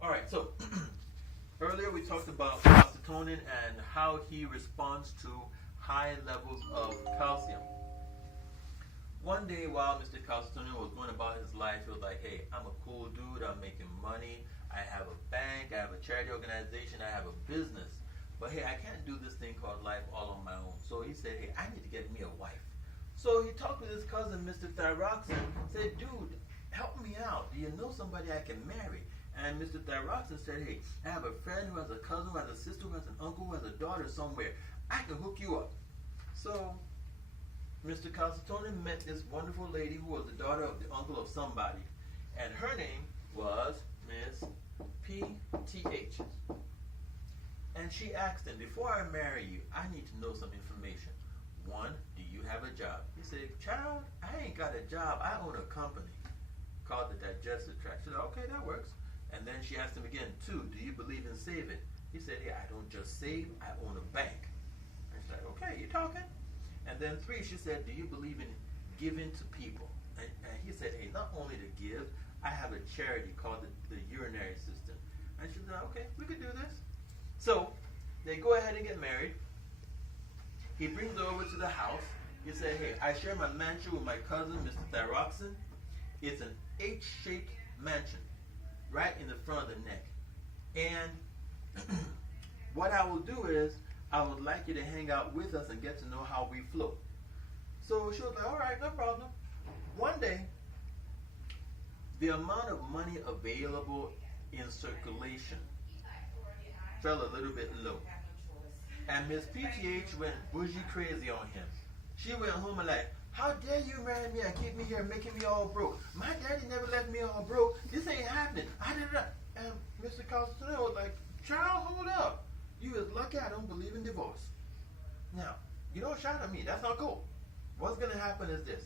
All right, so earlier we talked about calcitonin and how he responds to high levels of calcium. One day while Mr. Calcitonin was going about his life, he was like, hey, I'm a cool dude, I'm making money, I have a bank, I have a charity organization, I have a business. But hey, I can't do this thing called life all on my own. So he said, hey, I need to get me a wife. So he talked with his cousin, Mr. Thyroxine, said, dude, help me out. Do you know somebody I can marry? And Mr. Thyroxine said, hey, I have a friend who has a cousin, who has a sister, who has an uncle, who has a daughter somewhere. I can hook you up. So Mr. Calcitonin met this wonderful lady who was the daughter of the uncle of somebody. And her name was Miss PTH. And she asked him, before I marry you, I need to know some information. One, do you have a job? He said, child, I ain't got a job. I own a company called the Digestive Tract. She said, okay, that works. And then she asked him again, two, do you believe in saving? He said, yeah, I don't just save, I own a bank. And she's like, okay, you talking? And then three, she said, do you believe in giving to people? And he said, hey, not only to give, I have a charity called the urinary system. And she said, okay, we could do this. So they go ahead and get married. He brings her over to the house. He said, hey, I share my mansion with my cousin, Mr. Thyroxine. It's an H-shaped mansion right in the front of the neck. And what I will do is, I would like you to hang out with us and get to know how we flow. So she was like, all right, no problem. One day, the amount of money available in circulation fell a little bit low. And Miss PTH went bougie crazy on him. She went home and like, how dare you marry me and keep me here making me all broke? My daddy never left me all broke. This ain't happening. I did not. And Mr. Calcitonin was like, child, hold up. You is lucky I don't believe in divorce. Now, you don't shout at me. That's not cool. What's going to happen is this.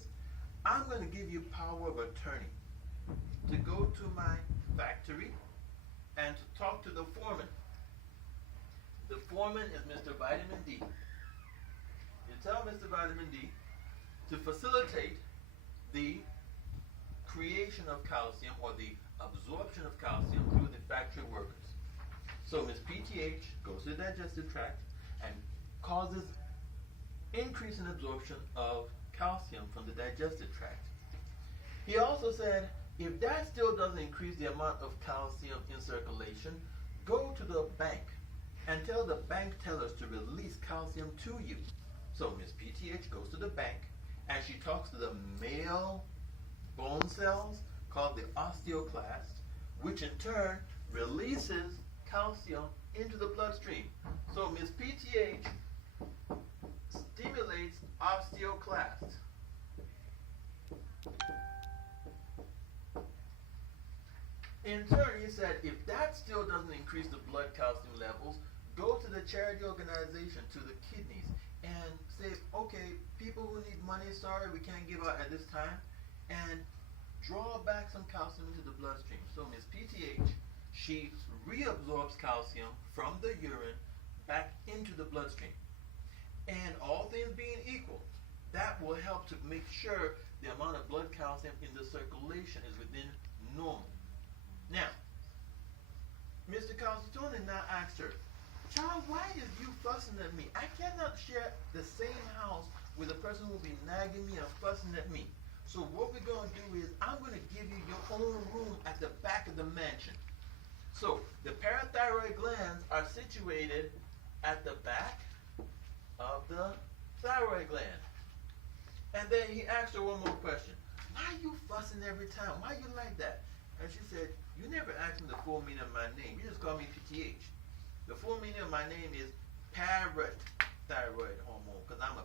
I'm going to give you power of attorney to go to my factory and to talk to the foreman. The foreman is Mr. Vitamin D. You tell Mr. Vitamin D to facilitate the creation of calcium or the absorption of calcium through the factory workers. So Miss PTH goes to the digestive tract and causes increase in absorption of calcium from the digestive tract. He also said, if that still doesn't increase the amount of calcium in circulation, go to the bank and tell the bank tellers to release calcium to you. So Miss PTH goes to the bank and she talks to the male bone cells called the osteoclast, which in turn releases calcium into the bloodstream. So Miss PTH stimulates osteoclast. In turn, he said, if that still doesn't increase the blood calcium levels, go to the charity organization, to the kidneys, and say, okay, people who need money, sorry, we can't give out at this time, and draw back some calcium into the bloodstream. So Miss PTH, she reabsorbs calcium from the urine back into the bloodstream. And all things being equal, that will help to make sure the amount of blood calcium in the circulation is within normal. Now, Mr. Calcitonin now asked her, child, why is you fussing at me? I cannot share the same house with a person who will be nagging me and fussing at me. So what we're going to do is, I'm going to give you your own room at the back of the mansion. So the parathyroid glands are situated at the back of the thyroid gland. And then he asked her one more question. Why are you fussing every time? Why you like that? And she said, you never asked me the full meaning of my name. You just call me PTH. The full meaning of my name is Parathyroid Hormone, because I'm a